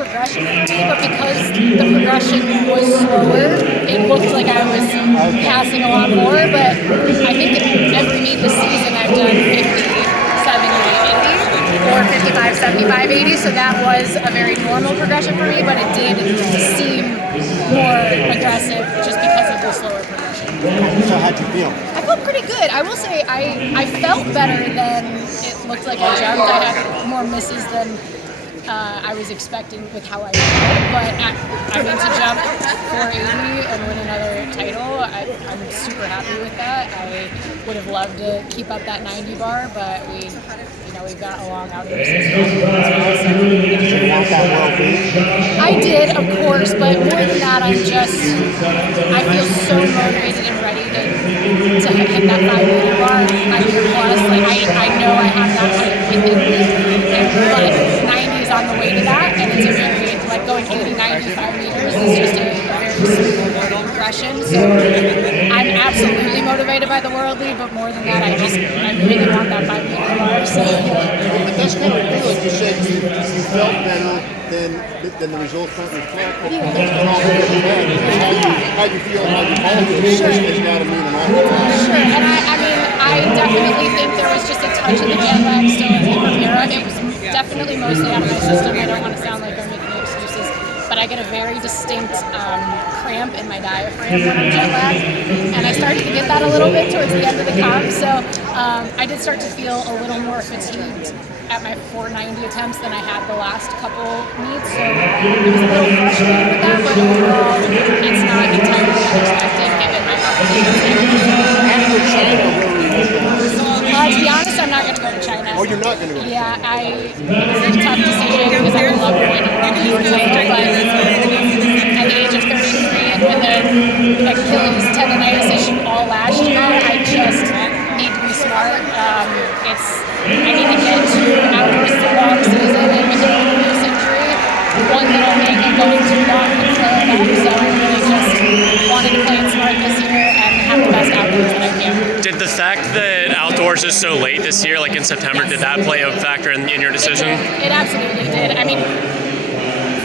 progression for me, but because the progression was slower, it looked like I was passing a lot more. But I think every meet this season I've done 50, 70, 80, or 55, 75, 80. So that was a very normal progression for me, but it did seem more aggressive just because of the slower progression. So how'd you feel? I felt pretty good. I will say I felt better than it looked like I jumped. I had more misses than I was expecting with how I felt, but I mean, to jump 480 and win another title, I'm super happy with that. I would have loved to keep up that 90 bar, but we've got a long outdoor season as well. So. You want that world beat? I did, of course, but more than that, I feel so motivated and ready to hit that 5-meter bar, 5-meter plus. Like I know I have that height within me, but 90 is on the way to that, and it's a very, like going 80, 95 meters is just a very smooth progression. So I'm absolutely motivated by the World League, but more than that, I really want that 5-meter bar. So. But that's kind of cool. Like you said, you felt better than the results don't reflect. How you feel, how you motivate, it's got to mean an awful lot. Sure, and I definitely think there was just a touch of the jet lag still in Primera. It was definitely mostly out of my system. I don't want to sound like I'm making excuses, but I get a very distinct cramp in my diaphragm when I'm jet lagged, and I started to get that a little bit towards the end of the comp, so I did start to feel a little more fatigued at my 490 attempts than I had the last couple meets, so it was a little frustrating with that, but overall, it's not entirely unexpected given my competition. To be honest, I'm not going to go to China. Oh, you're not going to go? Yeah, it was a tough decision because I would love to win a world title, but at the age of 33 and with an Achilles tendonitis issue all last year, I just need to be smart. I need to get to outdoors the long season, and with an Achilles injury, one little thing and going too long can flare it up. So I really just wanted to play it smart this year and have the best outdoors that I can. Did the fact that outdoors is so late this year, like in September, did that play a factor in your decision? It absolutely did. I mean,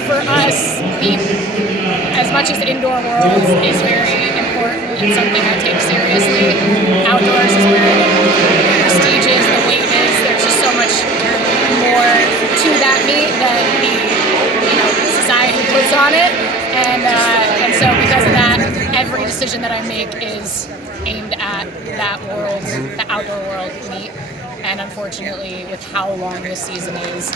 for us, as much as indoor worlds is very important and something I take seriously, outdoors is where the prestige is, the weight is. There's just so much more to that meet than the society puts on it, and so because of that, every decision that I make is aimed at that world, the outdoor world meet. And unfortunately, with how long this season is,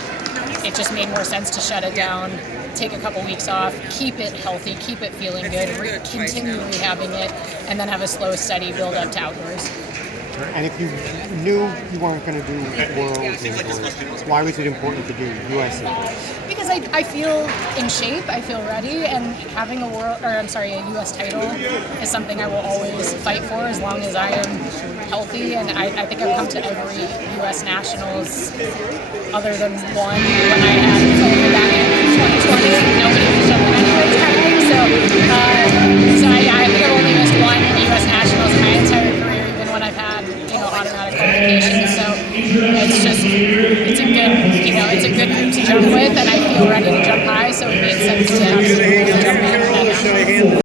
it just made more sense to shut it down, take a couple weeks off, keep it healthy, keep it feeling good, continue rehabbing it, and then have a slow, steady build up to outdoors. And if you knew you weren't going to do Worlds indoors, why was it important to do USATF? Because I feel in shape, I feel ready, and having a U.S. title is something I will always fight for as long as I am healthy. And I think I've come to every U.S. Nationals other than one when I had COVID back in 2020. Nobody was jumping anyways, kind of thing. So I think I've only missed one U.S. Nationals in my entire career, even when I've had automatic qualification. So it's a good group to jump with, and I feel ready to jump high. So it made sense to